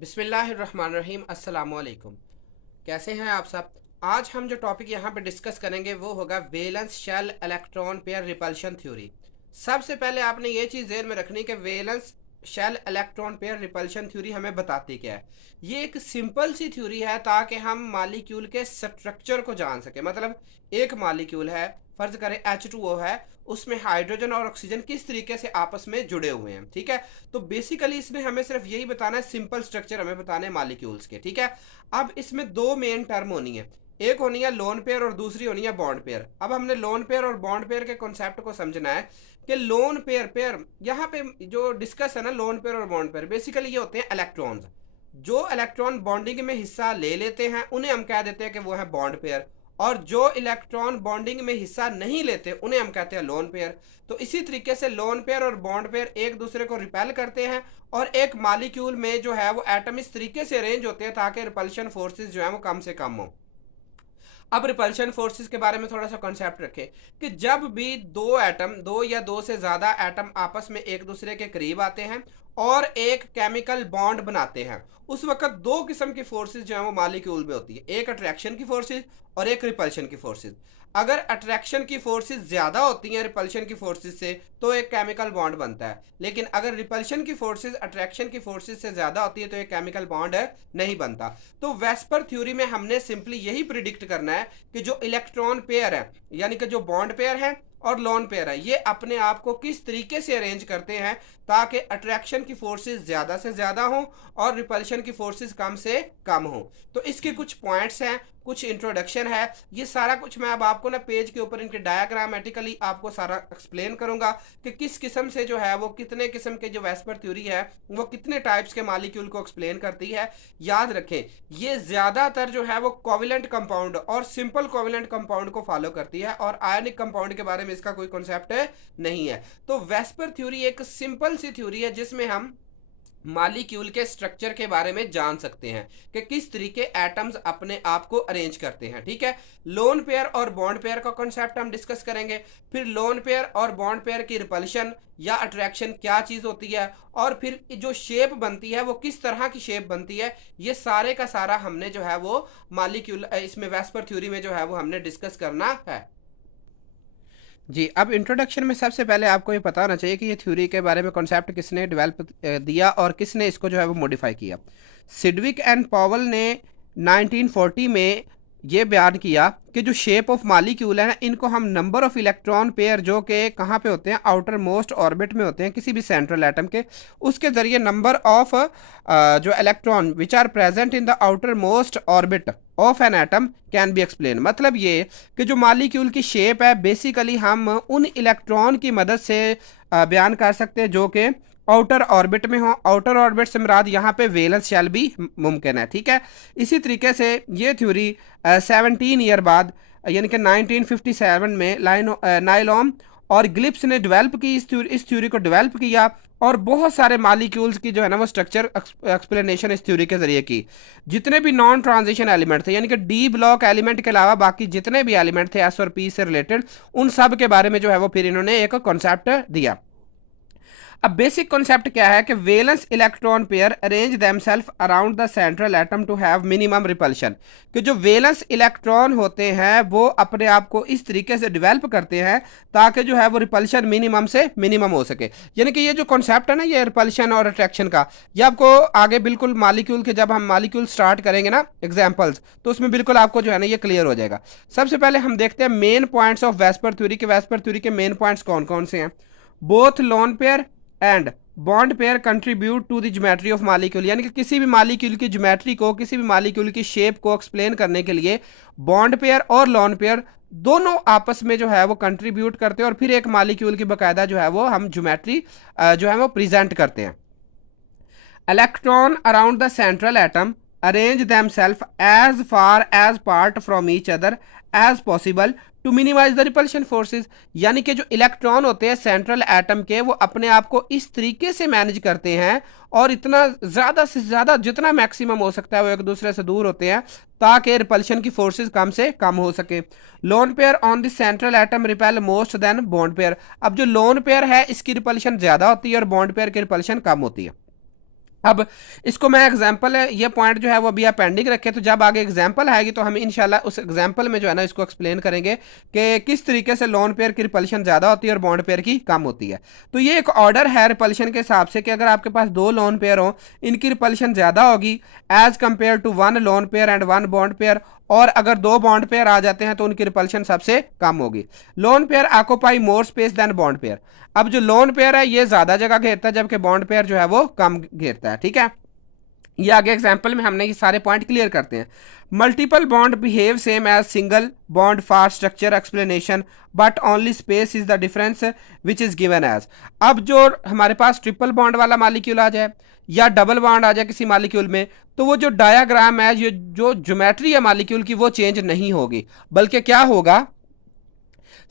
बिस्मिल्लाहिर्रहमानिर्रहीम अस्सलाम वालेकुम। कैसे हैं आप सब। आज हम जो टॉपिक यहाँ पे डिस्कस करेंगे वो होगा valence shell electron pair repulsion theory. सबसे पहले आपने ये चीज़ ज़हन में रखनी कि valence shell electron pair repulsion theory हमें बताती क्या है। ये एक सिंपल सी थ्योरी है ताकि हम मालिक्यूल के स्ट्रक्चर को जान सकें। मतलब एक मालिक्यूल है, फर्ज करें H2O है, उसमें हाइड्रोजन और ऑक्सीजन किस तरीके से आपस में जुड़े हुए हैं। ठीक है, तो बेसिकली इसने हमें सिर्फ यही बताना है, सिंपल स्ट्रक्चर हमें बताने हैं मालिक्यूल्स के। ठीक है, अब इसमें दो मेन टर्म होनी है, एक होनी है लोन पेयर और दूसरी होनी है बॉन्ड पेयर। अब हमने लोन पेयर और बॉन्ड पेयर के कॉन्सेप्ट को समझना है कि लोन पेयर पेयर यहाँ पे जो डिस्कस है ना, लोन पेयर और बॉन्ड पेयर बेसिकली ये होते हैं इलेक्ट्रॉन्स। जो इलेक्ट्रॉन बॉन्डिंग में हिस्सा ले लेते हैं उन्हें हम कह देते हैं कि वो है बॉन्ड पेयर, और जो इलेक्ट्रॉन बॉन्डिंग में हिस्सा नहीं लेते उन्हें हम कहते हैं लोन पेयर। तो इसी तरीके से लोन पेयर और बॉन्ड पेयर एक दूसरे को रिपेल करते हैं और एक मालिक्यूल में जो है वो एटम इस तरीके से अरेंज होते हैं ताकि रिपल्शन फोर्सेस जो है वो कम से कम हो। अब रिपल्शन फोर्सेस के बारे में थोड़ा सा कॉन्सेप्ट रखें कि जब भी दो एटम, दो या दो से ज़्यादा एटम आपस में एक दूसरे के करीब आते हैं और एक केमिकल बॉन्ड बनाते हैं, उस वक्त दो किस्म की फोर्सेस जो है वो मालिक्यूल में होती है, एक अट्रैक्शन की फोर्सेस और एक रिपल्शन की फोर्सेस। अगर अट्रैक्शन की फोर्सेस ज़्यादा होती हैं रिपल्शन की फोर्सेस से तो एक केमिकल बॉन्ड बनता है, लेकिन अगर रिपल्शन की फोर्सेस अट्रैक्शन की फोर्सेस से ज़्यादा होती है तो एक केमिकल बॉन्ड नहीं बनता। तो वेस्पर थ्योरी में हमने सिंपली यही प्रिडिक्ट करना है कि जो इलेक्ट्रॉन पेयर है, यानी कि जो बॉन्ड पेयर है और लोन पेयर है, ये अपने आप को किस तरीके से अरेंज करते हैं ताकि अट्रैक्शन की फोर्सेस ज़्यादा से ज़्यादा हों और रिपल्शन की फोर्सेस कम से कम हों। तो इसके कुछ पॉइंट्स हैं, कुछ इंट्रोडक्शन है, ये सारा कुछ मैं अब आपको ना पेज के ऊपर इनके डायग्रामेटिकली आपको सारा एक्सप्लेन करूंगा कि किस किस्म से जो है वो कितने किस्म के जो वेस्पर थ्योरी है वो कितने टाइप्स के मालिक्यूल को एक्सप्लेन करती है। याद रखें ये ज़्यादातर जो है वो कोवेलेंट कंपाउंड और सिंपल कोवेलेंट कंपाउंड को फॉलो करती है और आयनिक कंपाउंड के बारे में इसका कोई कॉन्सेप्ट नहीं है। तो वेस्पर थ्योरी एक सिंपल सी थ्योरी है जिसमें हम मालिक्यूल के स्ट्रक्चर के बारे में जान सकते हैं कि किस तरीके एटम्स अपने आप को अरेंज करते हैं। ठीक है, लोन पेयर और बॉन्ड पेयर का कॉन्सेप्ट हम डिस्कस करेंगे, फिर लोन पेयर और बॉन्ड पेयर की रिपल्शन या अट्रैक्शन क्या चीज़ होती है, और फिर जो शेप बनती है वो किस तरह की शेप बनती है, ये सारे का सारा हमने जो है वो मालिक्यूल इसमें वेस्पर थ्योरी में जो है वो हमने डिस्कस करना है। जी, अब इंट्रोडक्शन में सबसे पहले आपको ये पता होना चाहिए कि ये थ्योरी के बारे में कॉन्सेप्ट किसने डेवलप दिया और किसने इसको जो है वो मॉडिफाई किया। सिडविक एंड पॉवल ने 1940 में ये बयान किया कि जो शेप ऑफ मालिक्यूल है ना, इनको हम नंबर ऑफ इलेक्ट्रॉन पेयर जो कि कहाँ पे होते हैं, आउटर मोस्ट ऑर्बिट में होते हैं किसी भी सेंट्रल एटम के, उसके ज़रिए नंबर ऑफ जो electron which are present in the outer most orbit of an atom can be explain. मतलब ये कि जो मालिक्यूल की शेप है बेसिकली हम उन इलेक्ट्रॉन की मदद से बयान कर सकते हैं जो कि आउटर ऑर्बिट में हो। आउटर ऑर्बिट से मुराद यहाँ पे वैलेंस शेल भी मुमकिन है। ठीक है, इसी तरीके से ये थ्योरी 17 ईयर बाद यानी कि 1957 में नाइलॉम और ग्लिप्स ने डेवलप की, इस थ्योरी को डेवलप किया और बहुत सारे मालिक्यूल्स की जो है ना वो स्ट्रक्चर एक्सप्लेनेशन इस थ्योरी के जरिए की। जितने भी नॉन ट्रांजिशन एलिमेंट थे यानी कि डी ब्लॉक एलिमेंट के अलावा बाकी जितने भी एलिमेंट थे एस और पी से रिलेटेड, उन सब के बारे में जो है वो फिर इन्होंने एक कॉन्सेप्ट दिया। अब बेसिक कॉन्सेप्ट क्या है कि valence electron pair arrange themselves around the central atom to have minimum repulsion. कि जो वैलेंस इलेक्ट्रॉन होते हैं वो अपने आप को इस तरीके से डेवलप करते हैं ताकि जो है वो रिपल्शन मिनिमम से मिनिमम हो सके। यानी कि ये जो कॉन्सेप्ट है ना, ये रिपल्शन और अट्रैक्शन का, ये आपको आगे बिल्कुल मालिक्यूल के, जब हम मालिक्यूल स्टार्ट करेंगे ना एग्जाम्पल्स, तो उसमें बिल्कुल आपको जो है ना ये क्लियर हो जाएगा। सबसे पहले हम देखते हैं main points of VSEPR theory के। वेस्पर थ्योरी के मेन पॉइंट्स कौन कौन से हैं। Both lone pair and bond pair contribute to the geometry of molecule. यानी कि किसी भी मालिक्यूल की ज्योमेट्री को, किसी भी मालिक्यूल की शेप को एक्सप्लेन करने के लिए बॉन्ड पेयर और लोन पेयर दोनों आपस में जो है वो कंट्रीब्यूट करते हैं और फिर एक मालिक्यूल की बाकायदा जो है वो हम ज्योमेट्री जो है वो प्रेजेंट करते हैं। Electron around the central atom arrange themselves as far as part from each other as possible to minimise the repulsion forces. यानी कि जो इलेक्ट्रॉन होते हैं सेंट्रल एटम के वो अपने आप को इस तरीके से मैनेज करते हैं और इतना ज़्यादा से ज़्यादा जितना मैक्सिमम हो सकता है वो एक दूसरे से दूर होते हैं ताकि रिपल्शन की फोर्सेज कम से कम हो सके। Lone pair on the central atom repel most than bond pair. अब जो लोन पेयर है इसकी रिपल्शन ज़्यादा होती है और बॉन्ड पेयर की रिपल्शन कम होती है। अब इसको मैं एग्जांपल है, ये पॉइंट जो है वो अभी आप पेंडिंग रखें, तो जब आगे एग्जांपल आएगी तो हम इंशाल्लाह उस एग्जांपल में जो है ना इसको एक्सप्लेन करेंगे कि किस तरीके से लोन पेयर की रिपल्शन ज़्यादा होती है और बॉन्ड पेयर की कम होती है। तो ये एक ऑर्डर है रिपल्शन के हिसाब से कि अगर आपके पास दो लोन पेयर हो, इनकी रिपल्शन ज़्यादा होगी as compare to one lone pair and one bond pair, और अगर दो बॉन्ड पेयर आ जाते हैं तो उनकी रिपल्शन सबसे कम होगी। Lone pair occupy more space than bond pair. अब जो लोन पेयर है ये ज्यादा जगह घेरता है, जबकि बॉन्ड पेयर जो है वो कम घेरता है, ठीक है। ये आगे एग्जांपल में हमने ये सारे पॉइंट क्लियर करते हैं। Multiple bond behave same as single bond for structure explanation but only space is the difference which is given as. अब जो हमारे पास ट्रिपल बॉन्ड वाला मॉलिक्यूल आ जाए या डबल बॉन्ड आ जाए किसी मॉलिक्यूल में, तो वो जो डायाग्राम है, ये जो ज्योमेट्री है मॉलिक्यूल की, वो चेंज नहीं होगी, बल्कि क्या होगा,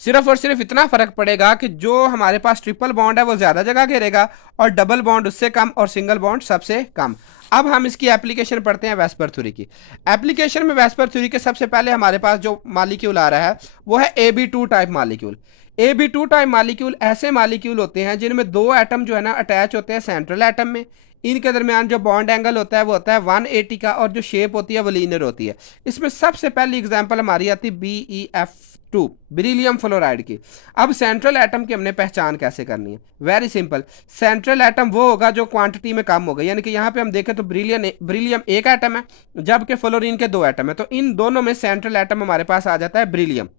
सिर्फ और सिर्फ इतना फर्क पड़ेगा कि जो हमारे पास ट्रिपल बॉन्ड है वो ज्यादा जगह घेरेगा और डबल बॉन्ड उससे कम और सिंगल बॉन्ड सबसे कम। अब हम इसकी एप्लीकेशन पढ़ते हैं वेस्पर थ्योरी की। एप्लीकेशन में वेस्पर थ्योरी के सबसे पहले हमारे पास जो मॉलिक्यूल आ रहा है वो है AB2 type molecule. AB2 type molecule ऐसे मॉलिक्यूल होते हैं जिनमें दो एटम जो है ना अटैच होते हैं सेंट्रल एटम में। इनके दरमियान जो बॉन्ड एंगल होता है वो होता है 180 का, और जो शेप होती है वो लीनियर होती है। इसमें सबसे पहली एग्जांपल हमारी आती है BeF2 बेरिलियम फ्लोराइड की। अब सेंट्रल एटम की हमने पहचान कैसे करनी है, वेरी सिंपल। सेंट्रल एटम वो होगा जो क्वांटिटी में कम होगा, यानी कि यहाँ पे हम देखें तो ब्रिलियम एक एटम है जबकि फ्लोरीन के दो एटम है, तो इन दोनों में सेंट्रल एटम हमारे पास आ जाता है ब्रिलियम।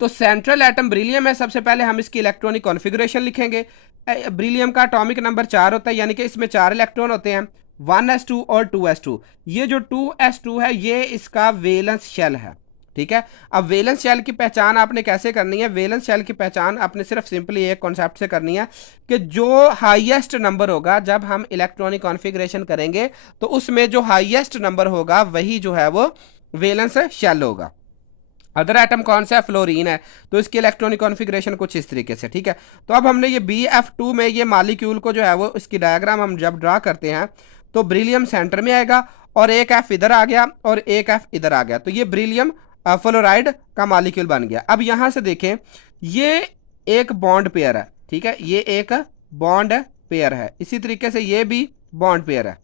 तो सेंट्रल एटम ब्रिलियम है। सबसे पहले हम इसकी इलेक्ट्रॉनिक कॉन्फ़िगरेशन लिखेंगे। ब्रिलियम का एटॉमिक नंबर 4 होता है, यानी कि इसमें 4 इलेक्ट्रॉन होते हैं, 1s2 और 2s2। ये जो 2s2 है ये इसका वैलेंस शेल है, ठीक है। अब वैलेंस शेल की पहचान आपने कैसे करनी है? वैलेंस शेल की पहचान आपने सिर्फ सिंपली एक कॉन्सेप्ट से करनी है कि जो हाईएस्ट नंबर होगा जब हम इलेक्ट्रॉनिक कॉन्फ़िगरेशन करेंगे तो उसमें जो हाईएस्ट नंबर होगा वही जो है वो वैलेंस शेल होगा। अदर एटम कौन सा है? फ्लोरीन है, तो इसकी इलेक्ट्रॉनिक कॉन्फ़िगरेशन कुछ इस तरीके से, ठीक है। तो अब हमने ये BeF2 में ये मॉलिक्यूल को जो है वो इसकी डायग्राम हम जब ड्रा करते हैं तो ब्रिलियम सेंटर में आएगा और एक F इधर आ गया और एक F इधर आ गया, तो ये ब्रिलियम फ्लोराइड का मॉलिक्यूल बन गया। अब यहां से देखें, ये एक बॉन्ड पेयर है, ठीक है, ये एक बॉन्ड पेयर है, इसी तरीके से ये भी बॉन्ड पेयर है।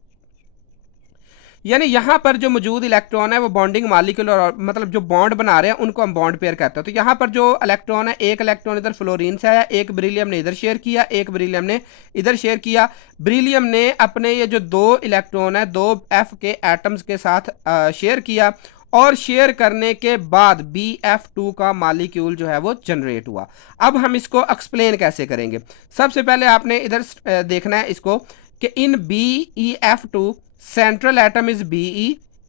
यानी यहां पर जो मौजूद इलेक्ट्रॉन है वो बॉन्डिंग मॉलिक्यूल और मतलब जो बॉन्ड बना रहे हैं उनको हम बॉन्ड पेयर कहते हैं। तो यहां पर जो इलेक्ट्रॉन है, एक इलेक्ट्रॉन इधर फ्लोरीन से आया, एक ब्रिलियम ने इधर शेयर किया, एक ब्रिलियम ने इधर शेयर किया। ब्रिलियम ने अपने ये जो दो इलेक्ट्रॉन है दो F के एटम्स के साथ शेयर किया, और शेयर करने के बाद BeF2 का मॉलिक्यूल जो है वो जनरेट हुआ। अब हम इसको एक्सप्लेन कैसे करेंगे? सबसे पहले आपने इधर देखना है इसको कि इन BeF2 central atom is Be.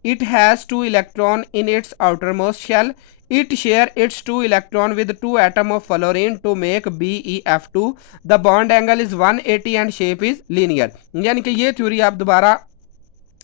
It has 2 electron in its outermost shell. It share its 2 electron with 2 atom of fluorine to make BeF2. The bond angle is 180 and shape is linear. यानी कि ये theory आप दोबारा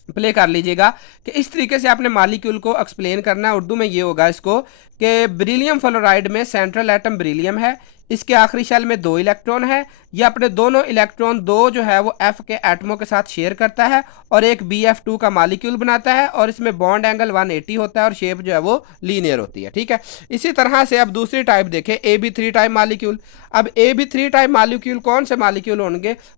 play कर लीजिएगा कि इस तरीके से आपने मॉलिक्यूल को एक्सप्लेन करना है। उर्दू में ये होगा इसको कि ब्रिलियम फ्लोराइड में सेंट्रल एटम ब्रिलियम है, इसके आखिरी शेल में 2 इलेक्ट्रॉन है, ये अपने दोनों इलेक्ट्रॉन दो जो है वो F के एटमों के साथ शेयर करता है और एक BeF2 का मॉलिक्यूल बनाता है, और इसमें बॉन्ड एंगल 180 होता है और शेप जो है वो लीनियर होती है, ठीक है। इसी तरह से अब दूसरी टाइप देखें, AB3 टाइप मॉलिक्यूल। अब AB3 टाइप मॉलिक्यूल कौन से मॉलिक्यूल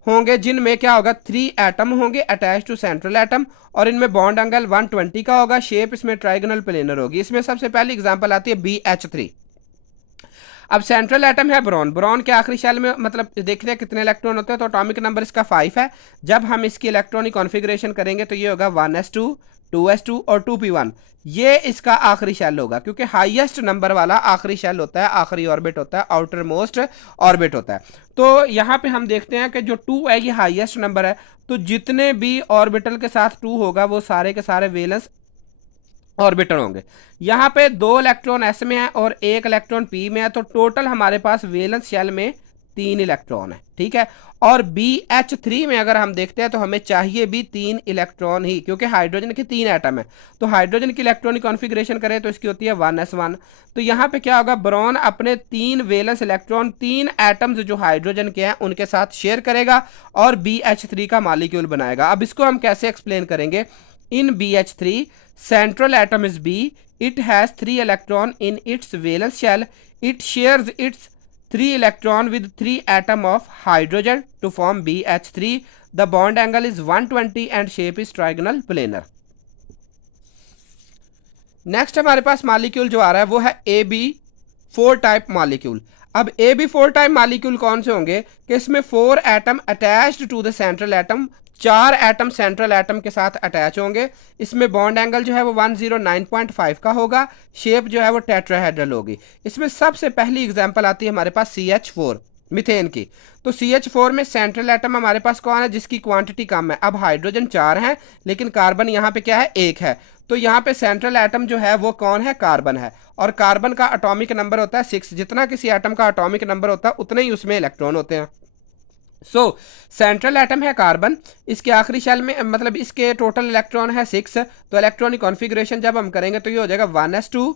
होंगे जिनमें क्या होगा, 3 एटम होंगे अटैच टू सेंट्रल एटम, और इनमें बॉन्ड एंगल 120 का होगा, शेप इसमें ट्राइगोनल प्लेनर होगी। इसमें सबसे पहली एग्जांपल आती है BH3। अब सेंट्रल एटम है ब्रोन, ब्रोन के आखिरी शेल में मतलब देखते हैं कितने इलेक्ट्रॉन होते हैं, तो एटॉमिक नंबर इसका 5 है। जब हम इसकी इलेक्ट्रॉनिक कॉन्फ़िगरेशन करेंगे तो ये होगा 1s2 2s2 और 2p1, ये इसका आखिरी शेल होगा, क्योंकि हाईएस्ट नंबर वाला आखिरी शेल होता है, आखिरी ऑर्बिट होता है, आउटर मोस्ट ऑर्बिट होता है। तो यहाँ पे हम देखते हैं कि जो 2 है ये हाईएस्ट नंबर है, तो जितने भी ऑर्बिटल के साथ 2 होगा वो सारे के सारे वैलेंस ऑर्बिटल होंगे। यहाँ पे 2 इलेक्ट्रॉन S में है और 1 इलेक्ट्रॉन P में है, तो टोटल हमारे पास वैलेंस शेल में 3 इलेक्ट्रॉन है, ठीक है। और BH3 में अगर हम देखते हैं तो हमें चाहिए भी 3 इलेक्ट्रॉन ही, क्योंकि हाइड्रोजन के 3 एटम है, तो हाइड्रोजन की इलेक्ट्रॉनिक कॉन्फ़िगरेशन करें तो इसकी होती है 1s1। तो यहाँ पे क्या होगा, ब्रोन अपने 3 वैलेंस इलेक्ट्रॉन 3 एटम्स जो हाइड्रोजन के हैं उनके साथ शेयर करेगा और BH3 का मॉलिक्यूल बनाएगा। अब इसको हम कैसे एक्सप्लेन करेंगे? In BH3, central atom is B. It has 3 electron in its valence shell. It shares its 3 electron with 3 atom of hydrogen to form BH3. The bond angle is 120 and shape is trigonal planar. Next हमारे पास molecule जो आ रहा है वो है AB4 type molecule. अब AB4 type molecule कौन से होंगे कि इसमें 4 atom attached to the central atom, 4 atom central atom के साथ अटैच होंगे। इसमें बॉन्ड एंगल जो है वो 109.5 का होगा, शेप जो है वो टेट्राहेड्रल होगी। इसमें सबसे पहली एग्जांपल आती है हमारे पास CH4 मीथेन की। तो CH4 में सेंट्रल एटम हमारे पास कौन है जिसकी क्वांटिटी कम है। अब हाइड्रोजन 4 हैं लेकिन कार्बन यहाँ पे क्या है 1 है, तो यहाँ पे सेंट्रल एटम जो है वो कौन है कार्बन है, और कार्बन का एटॉमिक नंबर होता है 6। जितना किसी एटम का एटॉमिक नंबर होता है उतने ही उसमें इलेक्ट्रॉन होते हैं। सो सेंट्रल एटम है कार्बन, इसके आखिरी शेल में मतलब इसके टोटल इलेक्ट्रॉन है 6। तो इलेक्ट्रॉनिक कॉन्फ़िगरेशन जब हम करेंगे तो ये हो जाएगा 1s2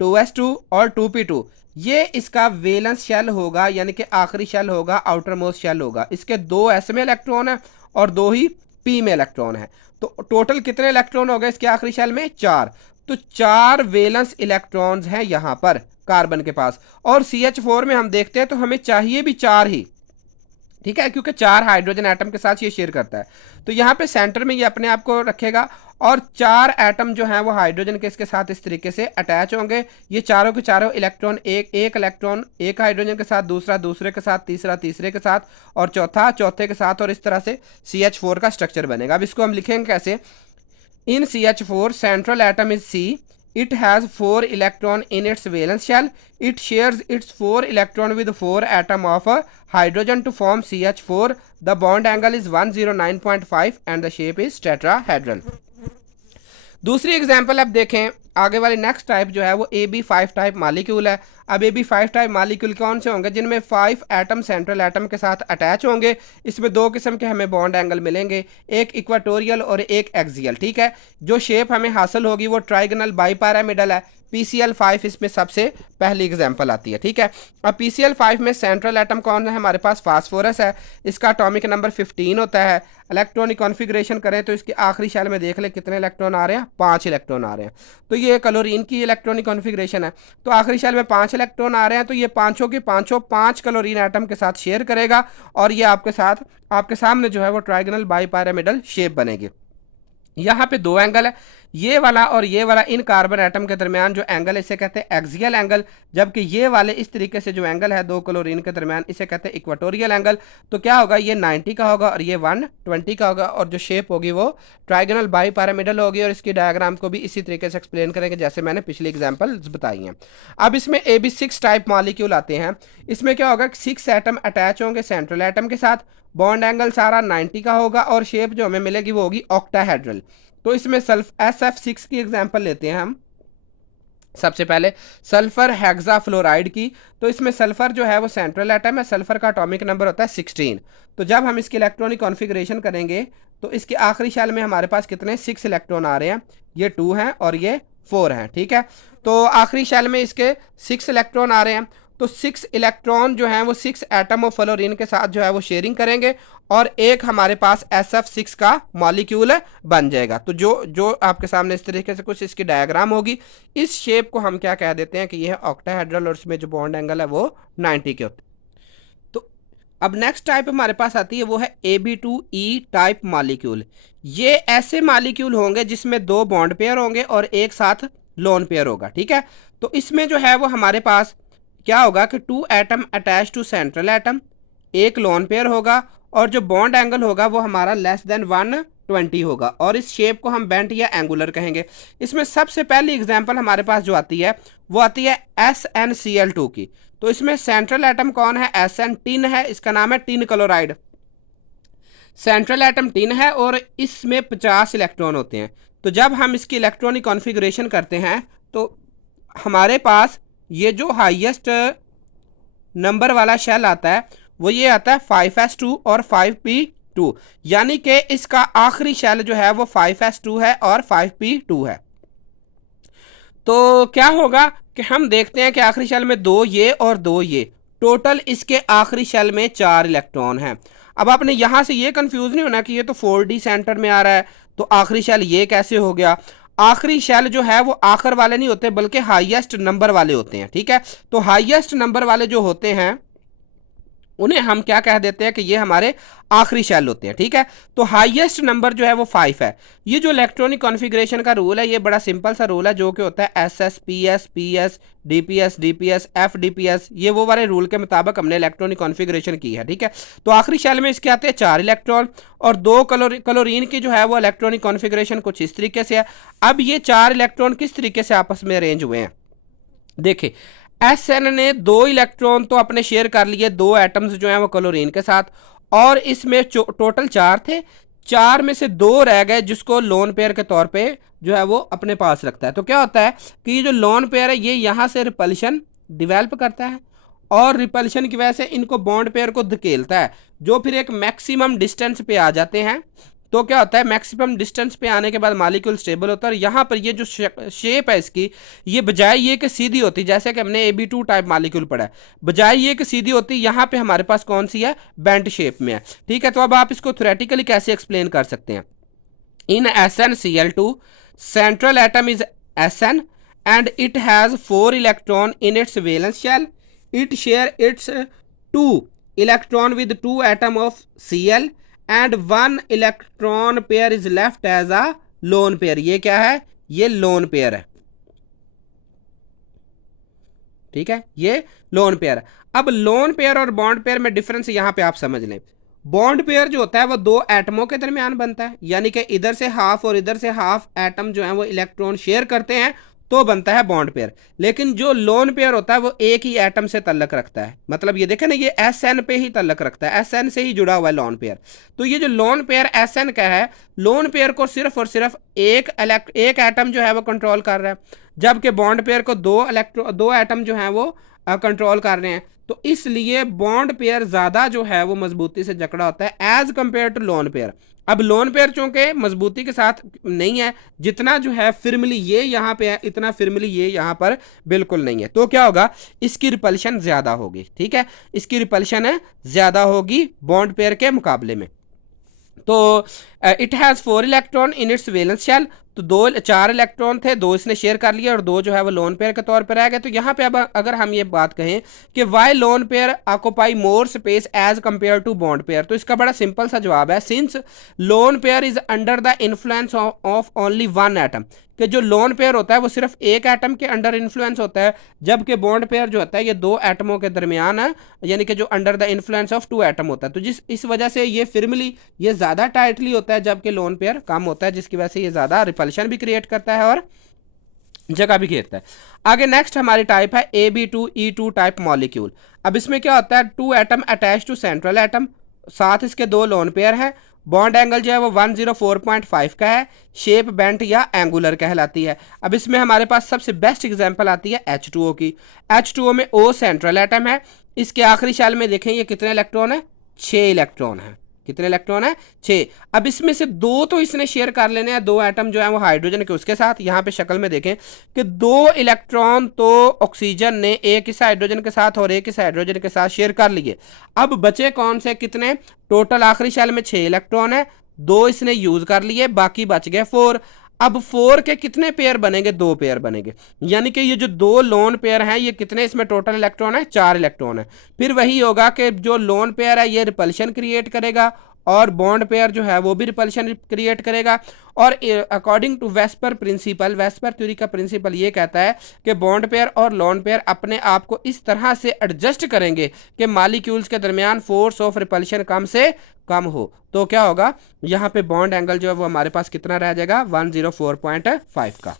2s2 और 2p2। ये इसका वैलेंस शेल होगा, यानी कि आखिरी शेल होगा, आउटर मोस्ट शेल होगा। इसके 2 s में इलेक्ट्रॉन है और 2 ही p में इलेक्ट्रॉन है। तो टोटल कितने इलेक्ट्रॉन हो गए इसके आखिरी शेल में 4। तो 4 वैलेंस इलेक्ट्रॉन्स हैं यहाँ पर कार्बन के पास, और CH4 में हम देखते हैं तो हमें चाहिए भी 4 ही, ठीक है, क्योंकि 4 हाइड्रोजन एटम के साथ ये शेयर करता है। तो यहाँ पे सेंटर में ये अपने आप को रखेगा और 4 एटम जो हैं वो हाइड्रोजन के इसके साथ इस तरीके से अटैच होंगे। ये चारों के चारों इलेक्ट्रॉन एक इलेक्ट्रॉन एक हाइड्रोजन के साथ, दूसरा दूसरे के साथ, तीसरा तीसरे के साथ और चौथा चौथे के साथ, और इस तरह से CH4 का स्ट्रक्चर बनेगा। अब इसको हम लिखेंगे कैसे। इन CH4 central atom is C. It has 4 electron in its valence shell. It shares its 4 electron with 4 atom of hydrogen to form CH4. The bond angle is 109.5 and the shape is tetrahedral. दूसरी example अब देखें, आगे वाली next type जो है वो AB5 type molecule है। अब AB5 टाइप मॉलिक्यूल कौन से होंगे जिनमें 5 एटम सेंट्रल एटम के साथ अटैच होंगे। इसमें 2 किस्म के हमें बॉन्ड एंगल मिलेंगे, एक इक्वाटोरियल और एक एक्सियल, ठीक है। जो शेप हमें हासिल होगी वो ट्राइगोनल बाइपिरामिडल है। PCl5 इसमें सबसे पहली एग्जांपल आती है, ठीक है। अब PCl5 में सेंट्रल एटम कौन है हमारे पास फास्फोरस है, इसका एटॉमिक नंबर 15 होता है। इलेक्ट्रॉनिक कॉन्फ़िगरेशन करें तो इसके आखिरी शेल में देख ले कितने इलेक्ट्रॉन आ रहे हैं, 5 इलेक्ट्रॉन आ रहे हैं। तो ये क्लोरीन की इलेक्ट्रॉनिक कॉन्फ़िगरेशन है, तो आखिरी शेल में 5 इलेक्ट्रॉन आ रहे हैं, तो ये पांचों के पांचों 5 क्लोरीन एटम के साथ शेयर करेगा और ये आपके सामने जो है वो ट्राइगोनल बाइपिरामिडल शेप बनेगी। यहाँ पे 2 एंगल है, ये वाला और ये वाला। इन कार्बन एटम के दरमियान जो एंगल है इसे कहते हैं एक्सियल एंगल, जबकि ये वाले इस तरीके से जो एंगल है 2 क्लोरीन के दरमियान इसे कहते हैं इक्वाटोरियल एंगल। तो क्या होगा, ये 90 का होगा और ये 120 का होगा, और जो शेप होगी वो ट्राइगोनल बाइपिरामिडल होगी। और इसकी डायग्राम को भी इसी तरीके से एक्सप्लेन करेंगे जैसे मैंने पिछली एग्जाम्पल्स बताई हैं। अब इसमें AB6 टाइप मॉलिक्यूल आते हैं। इसमें क्या होगा, 6 एटम अटैच होंगे सेंट्रल एटम के साथ, बॉन्ड एंगल सारा 90 का होगा और शेप जो हमें मिलेगी वो होगी ऑक्टाहेड्रल। तो इसमें SF6 की एग्जांपल लेते हैं हम। सबसे पहले सल्फर हेक्साफ्लोराइड की। तो इसमें सल्फर जो है वो सेंट्रल एटम है, सल्फर का एटॉमिक नंबर होता है 16। तो जब हम इसकी इलेक्ट्रॉनिक कॉन्फ़िगरेशन करेंगे तो इसके आखिरी शेल में हमारे पास कितने 6 इलेक्ट्रॉन आ रहे हैं, ये 2 हैं और ये 4 हैं, ठीक है। तो आखिरी शेल में इसके 6 इलेक्ट्रॉन आ रहे हैं, तो 6 इलेक्ट्रॉन जो हैं वो 6 एटम ऑफ फ्लोरीन के साथ जो है वो शेयरिंग करेंगे और एक हमारे पास SF6 का मॉलिक्यूल बन जाएगा। तो जो आपके सामने इस तरीके से कुछ इसकी डायग्राम होगी, इस शेप को हम क्या कह देते हैं कि यह ऑक्टाहेड्रल और इसमें जो बॉन्ड एंगल है वो 90 के होते हैं। तो अब नेक्स्ट टाइप हमारे पास आती है वो है AB2E टाइप मॉलिक्यूल। ये ऐसे मॉलिक्यूल होंगे जिसमें 2 बॉन्ड पेयर होंगे और एक साथ लोन पेयर होगा, ठीक है। तो इसमें जो है वो हमारे पास क्या होगा कि 2 atom attach to central atom, एक लोन पेयर होगा और जो बॉन्ड एंगल होगा वो हमारा लेस देन 120 होगा, और इस शेप को हम बेंट या एंगुलर कहेंगे। इसमें सबसे पहली एग्जांपल हमारे पास जो आती है वो आती है SnCl2 की। तो इसमें सेंट्रल एटम कौन है, Sn टिन है, इसका नाम है tin chloride. Central atom tin है और इसमें 50 इलेक्ट्रॉन होते हैं। तो जब हम इसकी इलेक्ट्रॉनिक कॉन्फ़िगरेशन करते हैं तो हमारे पास ये जो हाईएस्ट नंबर वाला शेल आता है वो ये आता है 5s2 और 5p2, यानी कि इसका आखिरी शेल जो है वो 5s2 है और 5p2 है। तो क्या होगा कि हम देखते हैं कि आखिरी शेल में 2 ये और 2 ये, टोटल इसके आखिरी शेल में 4 इलेक्ट्रॉन हैं। अब आपने यहां से ये कंफ्यूज नहीं होना कि ये तो 4d सेंटर में आ रहा है तो आखिरी शेल ये कैसे हो गया। आखिरी शेल जो है वो आखिर वाले नहीं होते बल्कि हाईएस्ट नंबर वाले होते हैं, ठीक है। तो हाईएस्ट नंबर वाले जो होते हैं उन्हें हम क्या कह देते हैं कि ये हमारे आखिरी शेल होते हैं। ठीक है, तो हाईएस्ट नंबर जो है वो 5 है। ये जो इलेक्ट्रॉनिक कॉन्फ़िगरेशन का रूल है ये बड़ा सिंपल सा रूल है, जो कि होता है SS PS PS DPS DPS FDPS, ये वो वाले रूल के मुताबिक हमने इलेक्ट्रॉनिक कॉन्फ़िगरेशन की है। ठीक है, तो आखिरी शेल में इसके आते हैं 4 इलेक्ट्रॉन और 2 क्लोरीन की जो है वो इलेक्ट्रॉनिक कॉन्फ़िगरेशन कुछ इस तरीके से है। अब ये 4 इलेक्ट्रॉन किस तरीके से आपस में अरेंज हुए हैं, देखिए Sn ने 2 इलेक्ट्रॉन तो अपने शेयर कर लिए 2 एटम्स जो हैं वो क्लोरीन के साथ, और इसमें टोटल 4 थे, 4 में से 2 रह गए जिसको लोन पेयर के तौर पे जो है वो अपने पास रखता है। तो क्या होता है कि ये जो लोन पेयर है ये यहाँ से रिपल्शन डिवेल्प करता है और रिपल्शन की वजह से इनको बॉन्ड पेयर को धकेलता है, जो फिर एक मैक्सिमम डिस्टेंस पे आ जाते हैं। तो क्या होता है, मैक्सिमम डिस्टेंस पे आने के बाद मॉलिक्यूल स्टेबल होता है। और यहाँ पर ये जो शेप है इसकी, ये बजाय ये कि सीधी होती, जैसे कि हमने AB2 टाइप मॉलिक्यूल पढ़ा है, बजाय ये कि सीधी होती, यहाँ पे हमारे पास कौन सी है, बेंट शेप में है। ठीक है, तो अब आप इसको थ्योरेटिकली कैसे एक्सप्लेन कर सकते हैं। इन SnCl2 central atom is Sn and it has 4 electron in its valence shell. It share its 2 electron with 2 atom of Cl and 1 electron pair is left as a lone pair. ये क्या है, ये lone pair है। ठीक है, ये lone pair है। अब लोन पेयर और बॉन्ड पेयर में डिफरेंस यहां पे आप समझ लें। बॉन्ड पेयर जो होता है वो 2 एटमों के दरमियान बनता है, यानी कि इधर से हाफ और इधर से हाफ एटम जो है वो इलेक्ट्रॉन शेयर करते हैं तो बनता है बॉन्ड पेयर। लेकिन जो लोन पेयर होता है वो एक ही एटम से तल्लक रखता है, मतलब ये देखें ना, ये Sn पे ही तल्लक रखता है, Sn से ही जुड़ा हुआ है लोन पेयर। तो ये जो लोन पेयर Sn का है, लोन पेयर को सिर्फ और सिर्फ एक एटम जो है वो कंट्रोल कर रहा है, जबकि बॉन्ड पेयर को 2 एटम जो है वो कंट्रोल कर रहे हैं। तो इसलिए बॉन्ड पेयर ज्यादा जो है वो मजबूती से जकड़ा होता है as compare to lone pair. अब लोन पेयर चूंकि मजबूती के साथ नहीं है, जितना जो है फिर्मली ये यहाँ पे है इतना फिर्मली ये यहाँ पर बिल्कुल नहीं है, तो क्या होगा, इसकी रिपल्शन ज्यादा होगी। ठीक है, इसकी रिपल्शन है ज्यादा होगी बॉन्ड पेयर के मुकाबले में। तो it has 4 electron in its valence shell, तो 4 इलेक्ट्रॉन थे, 2 इसने शेयर कर लिए और 2 जो है वो लोन पेयर के तौर पर रह गए। तो यहाँ पे अब अगर हम ये बात कहें कि why lone pair occupy more space as compare to bond pair, तो इसका बड़ा सिंपल सा जवाब है, since lone pair is under the influence of only 1 atom, कि जो लोन पेयर होता है वो सिर्फ एक एटम के अंडर इन्फ्लुएंस होता है, जबकि बॉन्ड पेयर जो होता है ये 2 एटमों के दरमियान है, यानी कि जो under the influence of 2 atom होता है। तो इस वजह से ये फिर्मली ये ज्यादा टाइटली होता है, जबकि लोन पेयर कम होता है, जिसकी वजह से ये ज्यादा रिपल्शन भी क्रिएट करता है और जगह भी घेरता है। आगे नेक्स्ट हमारी टाइप है AB2E2 टाइप मॉलिक्यूल। अब इसमें क्या होता है, 2 atom attach to central atom, साथ इसके 2 लोन पेयर हैं, बॉन्ड एंगल जो है वो 104.5 का है, शेप बेंट या एंगुलर कहलाती है। अब इसमें हमारे पास सबसे बेस्ट एग्जांपल आती है H2O की। H2O में O सेंट्रल एटम है, इसके आखिरी शेल में देखें ये कितने इलेक्ट्रॉन है, 6 इलेक्ट्रॉन है। कितने इलेक्ट्रॉन है, 6। अब इसमें से 2 तो इसने शेयर कर लेने हैं, 2 एटम जो है वो हाइड्रोजन के उसके साथ। यहाँ पे शक्ल में देखें कि 2 इलेक्ट्रॉन तो ऑक्सीजन ने एक इस हाइड्रोजन के साथ और एक इस हाइड्रोजन के साथ शेयर कर लिए। अब बचे कौन से, कितने, टोटल आखिरी शेल में 6 इलेक्ट्रॉन है, 2 इसने यूज कर लिए, बाकी बच गए 4। अब 4 के कितने पेयर बनेंगे, 2 पेयर बनेंगे, यानी कि ये जो 2 लोन पेयर हैं ये कितने, इसमें टोटल इलेक्ट्रॉन है 4 इलेक्ट्रॉन है। फिर वही होगा कि जो लोन पेयर है ये रिपल्शन क्रिएट करेगा और बॉन्ड पेयर जो है वो भी रिपल्शन क्रिएट करेगा। और according to VSEPR principle, VSEPR theory का प्रिंसिपल ये कहता है कि बॉन्ड पेयर और लोन पेयर अपने आप को इस तरह से एडजस्ट करेंगे कि मॉलिक्यूल्स के दरमियान फोर्स ऑफ रिपल्शन कम से कम हो। तो क्या होगा, यहाँ पे बॉन्ड एंगल जो है वो हमारे पास कितना रह जाएगा, 104.5 का।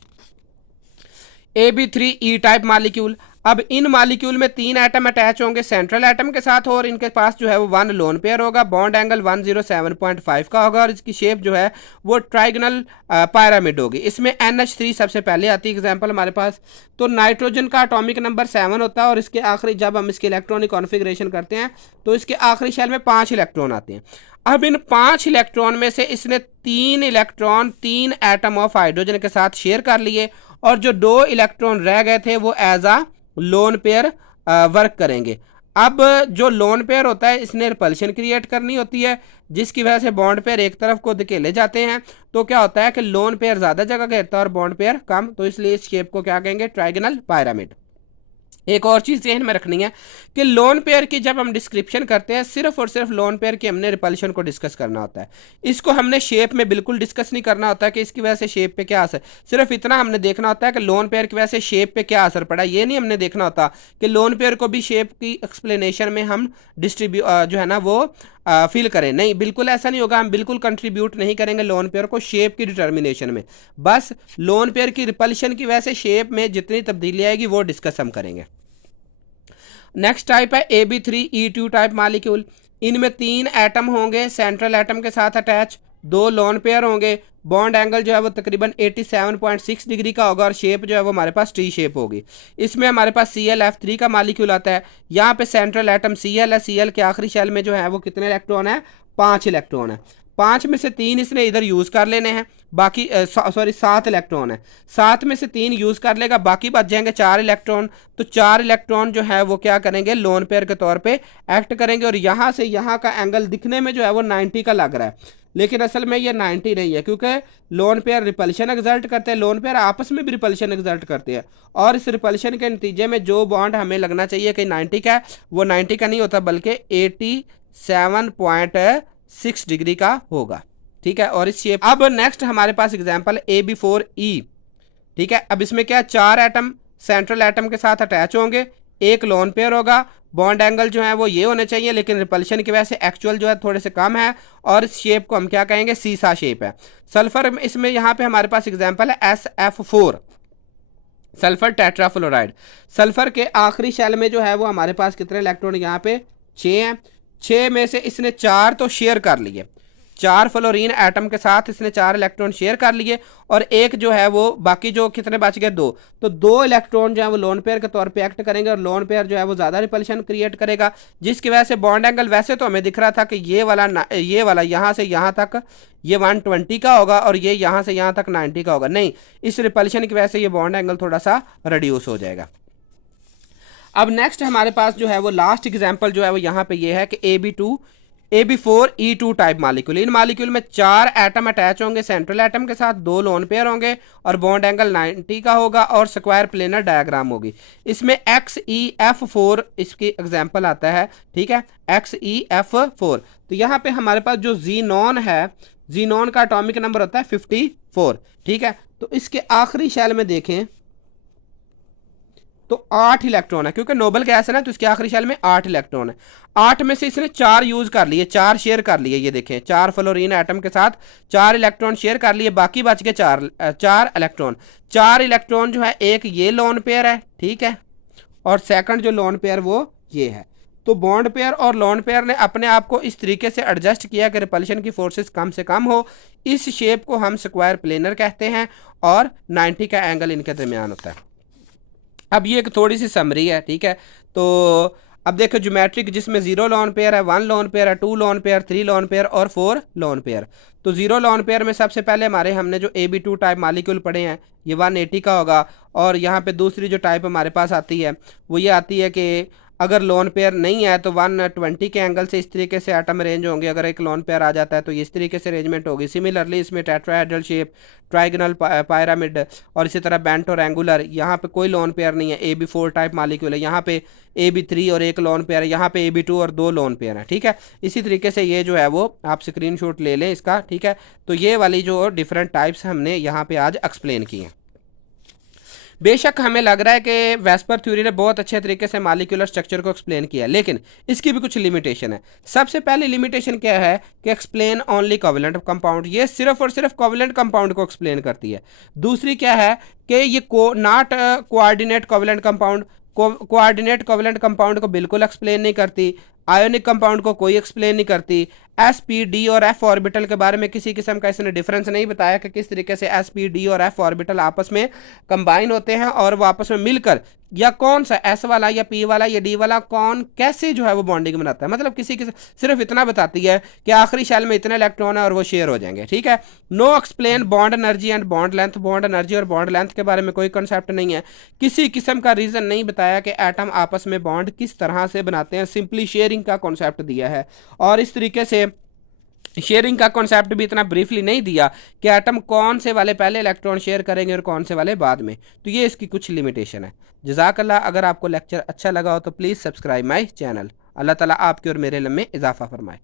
AB3E type molecule. अब इन मॉलिक्यूल में 3 एटम अटैच होंगे सेंट्रल एटम के साथ और इनके पास जो है वो 1 लोन पेयर होगा, बॉन्ड एंगल 107.5 का होगा और इसकी शेप जो है वो ट्राइगोनल पिरामिड होगी। इसमें NH3 सबसे पहले आती है एग्जांपल हमारे पास। तो नाइट्रोजन का एटॉमिक नंबर 7 होता है और इसके आखिरी, जब हम इसकी इलेक्ट्रॉनिक कॉन्फ़िगरेशन करते हैं तो इसके आखिरी शेल में 5 इलेक्ट्रॉन आते हैं। अब इन 5 इलेक्ट्रॉन में से इसने 3 इलेक्ट्रॉन 3 एटम ऑफ हाइड्रोजन के साथ शेयर कर लिए और जो 2 इलेक्ट्रॉन रह गए थे वो एज आ लोन पेयर वर्क करेंगे। अब जो लोन पेयर होता है इसने रिपल्शन क्रिएट करनी होती है, जिसकी वजह से बॉन्ड पेयर एक तरफ को धकेले जाते हैं। तो क्या होता है कि लोन पेयर ज्यादा जगह घेरता है और बॉन्ड पेयर कम, तो इसलिए इस शेप को क्या कहेंगे, ट्राइगोनल पिरामिड। एक और चीज़ ध्यान में रखनी है कि लोन पेयर की जब हम डिस्क्रिप्शन करते हैं सिर्फ और सिर्फ लोन पेयर की हमने रिपल्शन को डिस्कस करना होता है। इसको हमने शेप में बिल्कुल डिस्कस नहीं करना होता है कि इसकी वजह से शेप पे क्या असर, सिर्फ इतना हमने देखना होता है कि लोन पेयर की वजह से शेप पे क्या असर पड़ा। ये नहीं हमने देखना होता कि लोन पेयर को भी शेप की एक्सप्लेनेशन में हम जो है ना वो फिल करें। नहीं, बिल्कुल ऐसा नहीं होगा। हम बिल्कुल कंट्रीब्यूट नहीं करेंगे लोन पेयर को शेप की डिटर्मिनेशन में। बस लोन पेयर की रिपल्शन की वजह से शेप में जितनी तब्दीली आएगी वो डिस्कस हम करेंगे। नेक्स्ट टाइप है AB3E2 टाइप मॉलिक्यूल। इनमें 3 एटम होंगे सेंट्रल एटम के साथ अटैच, 2 लोन पेयर होंगे, बॉन्ड एंगल जो है वो तकरीबन 87.6 डिग्री का होगा और शेप जो है वो हमारे पास टी शेप होगी। इसमें हमारे पास ClF3 का मॉलिक्यूल आता है। यहाँ पे सेंट्रल एटम Cl है। Cl के आखिरी शेल में जो है वो कितने इलेक्ट्रॉन है? 5 इलेक्ट्रॉन है। 5 में से 3 इसने इधर यूज़ कर लेने हैं, बाकी 7 इलेक्ट्रॉन है। 7 में से 3 यूज़ कर लेगा, बाकी बच जाएंगे 4 इलेक्ट्रॉन। तो 4 इलेक्ट्रॉन जो है वो क्या करेंगे? लोन पेयर के तौर पे एक्ट करेंगे। और यहाँ से यहाँ का एंगल दिखने में जो है वो 90 का लग रहा है, लेकिन असल में ये 90 नहीं है, क्योंकि लोन पेयर रिपल्शन एक्सर्ट करते हैं, लोन पेयर आपस में भी रिपल्शन एक्सर्ट करते हैं। और इस रिपल्शन के नतीजे में जो बॉन्ड हमें लगना चाहिए कि 90 का है, वो 90 का नहीं होता बल्कि 87.6 डिग्री का होगा। ठीक है, और इस शेप। अब नेक्स्ट हमारे पास एग्जांपल AB4E। ठीक है, अब इसमें क्या, 4 एटम सेंट्रल एटम के साथ अटैच होंगे, एक लोन पेयर होगा, बॉन्ड एंगल जो है वो ये होने चाहिए, लेकिन रिपल्शन की वजह से एक्चुअल जो है थोड़े से कम है, और इस शेप को हम क्या कहेंगे? सीसा शेप है। सल्फर इसमें यहाँ पे हमारे पास एग्जांपल है SF4, सल्फर टेट्राफ्लोराइड। सल्फर के आखिरी शेल में जो है वो हमारे पास कितने इलेक्ट्रॉन? यहाँ पे 6 हैं। 6 में से इसने 4 तो शेयर कर लिए, 4 फ्लोरीन एटम के साथ इसने 4 इलेक्ट्रॉन शेयर कर लिए, और एक जो है वो बाकी जो कितने बच गए? 2। तो 2 इलेक्ट्रॉन जो है वो लोन पेयर के तौर पे एक्ट करेंगे, और लोन पेयर जो है वो ज़्यादा रिपल्शन क्रिएट करेगा, जिसकी वजह से बॉन्ड एंगल वैसे तो हमें दिख रहा था कि ये वाला यहाँ से यहाँ तक ये 120 का होगा, और ये यहाँ से यहाँ तक 90 का होगा। नहीं, इस रिपल्शन की वजह से ये बॉन्ड एंगल थोड़ा सा रिड्यूस हो जाएगा। अब नेक्स्ट हमारे पास जो है वो लास्ट एग्जाम्पल जो है वो यहाँ पे ये है कि AB4E2 टाइप मॉलिक्यूल। इन मॉलिक्यूल में 4 एटम अटैच होंगे सेंट्रल एटम के साथ, 2 लोन पेयर होंगे, और बॉन्ड एंगल 90 का होगा, और स्क्वायर प्लेनर डायग्राम होगी। इसमें XeF4 इसकी एग्जांपल आता है। ठीक है, XeF4। तो यहाँ पे हमारे पास जो जीनॉन है, जीनॉन का एटॉमिक नंबर होता है 54। ठीक है, तो इसके आखिरी शेल में देखें तो 8 इलेक्ट्रॉन है, क्योंकि नोबल गैस है ना, तो इसके आखिरी शेल में 8 इलेक्ट्रॉन है। 8 में से इसने 4 यूज कर लिए, 4 शेयर कर लिए। ये देखें, 4 फ्लोरीन एटम के साथ 4 इलेक्ट्रॉन शेयर कर लिए, बाकी बच गए 4 इलेक्ट्रॉन। 4 इलेक्ट्रॉन जो है, एक ये लोन पेयर है, ठीक है, और सेकंड जो लोन पेयर वो ये है। तो बॉन्ड पेयर और लोन पेयर ने अपने आप को इस तरीके से एडजस्ट किया कि रिपल्शन की फोर्सेस कम से कम हो। इस शेप को हम स्क्वायर प्लेनर कहते हैं, और 90 का एंगल इनके दरमियान होता है। अब ये एक थोड़ी सी समरी है। ठीक है, तो अब देखो ज्योमेट्रिक, जिसमें 0 लोन पेयर है, 1 लोन पेयर है, 2 लोन पेयर, 3 लोन पेयर और 4 लोन पेयर। तो 0 लोन पेयर में सबसे पहले हमने जो AB2 टाइप मॉलिक्यूल पढ़े हैं, ये 180 का होगा। और यहाँ पे दूसरी जो टाइप हमारे पास आती है वो ये आती है कि अगर लोन पेयर नहीं है तो 120 के एंगल से इस तरीके से एटम अरेंज होंगे। अगर एक लोन पेयर आ जाता है तो इस तरीके से अरेंजमेंट होगी। सिमिलरली इसमें टेट्राहेड्रल शेप, ट्राइगोनल पिरामिड, और इसी तरह बेंट और एंगुलर। यहाँ पे कोई लोन पेयर नहीं है, AB4 टाइप मॉलिक्यूल है। यहाँ पे AB3 और एक लोन पेयर है, यहाँ पे AB2 और 2 लोन पेयर है। ठीक है, इसी तरीके से ये जो है वो आप स्क्रीनशॉट ले लें इसका। ठीक है, तो ये वाली जो डिफरेंट टाइप्स हमने यहाँ पे आज एक्सप्लेन की हैं। बेशक हमें लग रहा है कि वेस्पर थ्योरी ने बहुत अच्छे तरीके से मॉलिक्यूलर स्ट्रक्चर को एक्सप्लेन किया, लेकिन इसकी भी कुछ लिमिटेशन है। सबसे पहली लिमिटेशन क्या है कि एक्सप्लेन ओनली कोवेलेंट कंपाउंड, ये सिर्फ और सिर्फ कोवेलेंट कंपाउंड को एक्सप्लेन करती है। दूसरी क्या है कि ये not coordinate covalent compound, coordinate covalent compound को बिल्कुल एक्सप्लेन नहीं करती। आयोनिक कंपाउंड को कोई एक्सप्लेन नहीं करती। SP, D और F ऑर्बिटल के बारे में किसी किस्म का इसने डिफरेंस नहीं बताया कि किस तरीके से SP, D और F ऑर्बिटल आपस में कंबाइन होते हैं और वो आपस में मिलकर, या कौन सा S वाला या P वाला या D वाला कौन कैसे जो है वो बॉन्डिंग बनाता है। मतलब किसी सिर्फ इतना बताती है कि आखिरी शेल में इतने इलेक्ट्रॉन है और वो शेयर हो जाएंगे। ठीक है, know explain bond energy and bond length, bond energy और बॉन्ड लेंथ के बारे में कोई कंसेप्ट नहीं है। किसी किस्म का रीजन नहीं बताया कि एटम आपस में बॉन्ड किस तरह से बनाते हैं। सिंपली शेयरिंग का कॉन्सेप्ट दिया है, और इस तरीके से शेयरिंग का कॉन्सेप्ट भी इतना ब्रीफली नहीं दिया कि एटम कौन से वाले पहले इलेक्ट्रॉन शेयर करेंगे और कौन से वाले बाद में, तो ये इसकी कुछ लिमिटेशन है। जज़ाकल्लाह। अगर आपको लेक्चर अच्छा लगा हो तो प्लीज़ सब्सक्राइब माई चैनल। अल्लाह ताला आपके और मेरे इल्म में इजाफा फरमाए।